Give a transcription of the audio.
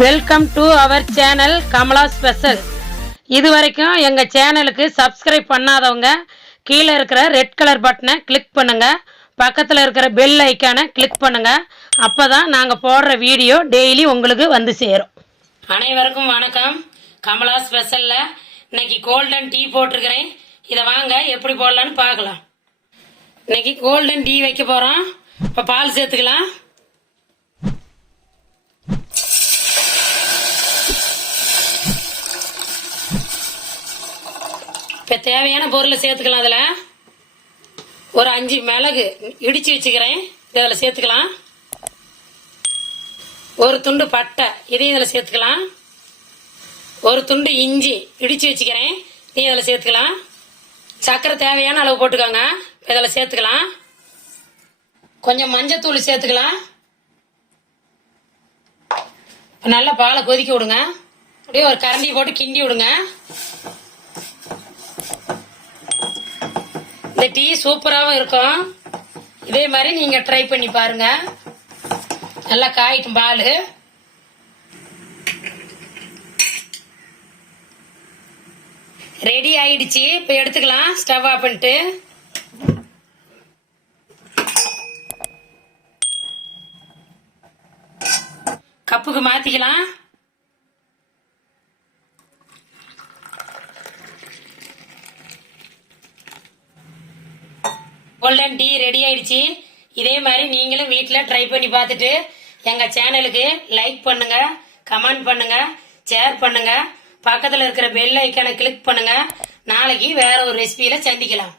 Welcome to our channel Kamala special. இதுவரைக்கும் எங்கள் சேனலுக்கு சப்ஸ்கிரைப் பண்ணாதவங்க கீழே இருக்கிற ரெட் கலர் பட்டனை கிளிக் பண்ணுங்கள். பக்கத்தில் இருக்கிற பெல் ஐக்கானை கிளிக் பண்ணுங்கள். அப்போ தான் நாங்கள் போடுற வீடியோ டெய்லி உங்களுக்கு வந்து சேரும். அனைவருக்கும் வணக்கம். கமலா ஸ்பெஷலில் இன்னைக்கு கோல்டன் டீ போட்டிருக்கிறேன். இதை வாங்க எப்படி போடலான்னு பார்க்கலாம். இன்னைக்கு கோல்டன் டீ வைக்க போகிறோம். இப்போ பால் சேர்த்துக்கலாம். இப்போ தேவையான பொருளை சேர்த்துக்கலாம். அதில் ஒரு 5 மிளகு இடித்து வச்சுக்கிறேன், இதில் சேர்த்துக்கலாம். ஒரு துண்டு பட்டை இதையும் இதில் சேர்த்துக்கலாம். ஒரு துண்டு இஞ்சி இடித்து வச்சுக்கிறேன், இதையும் இதில் சேர்த்துக்கலாம். சர்க்கரை தேவையான அளவு போட்டுக்கோங்க, இதில் சேர்த்துக்கலாம். கொஞ்சம் மஞ்சத்தூள் சேர்த்துக்கலாம். நல்லா பாலை கொதிக்க விடுங்க. அப்படியே ஒரு கரண்டியை போட்டு கிண்டி விடுங்க. இந்த டீ சூப்பராகவும் இருக்கும். இதே மாதிரி நீங்க ட்ரை பண்ணி பாருங்க. நல்லா காயிட்டும் பால். ரெடி ஆயிடுச்சு. இப்ப எடுத்துக்கலாம். ஸ்டவ் ஆஃப் பண்ணிட்டு கப்புக்கு மாத்திக்கலாம். கோல்டன் டீ ரெடி ஆயிடுச்சு. இதே மாதிரி நீங்களும் வீட்டில் ட்ரை பண்ணி பார்த்துட்டு எங்கள் சேனலுக்கு லைக் பண்ணுங்க, கமெண்ட் பண்ணுங்க, ஷேர் பண்ணுங்க. பக்கத்தில் இருக்கிற பெல் ஐக்கானை கிளிக் பண்ணுங்க. நாளைக்கு வேற ஒரு ரெசிபியில சந்திக்கலாம்.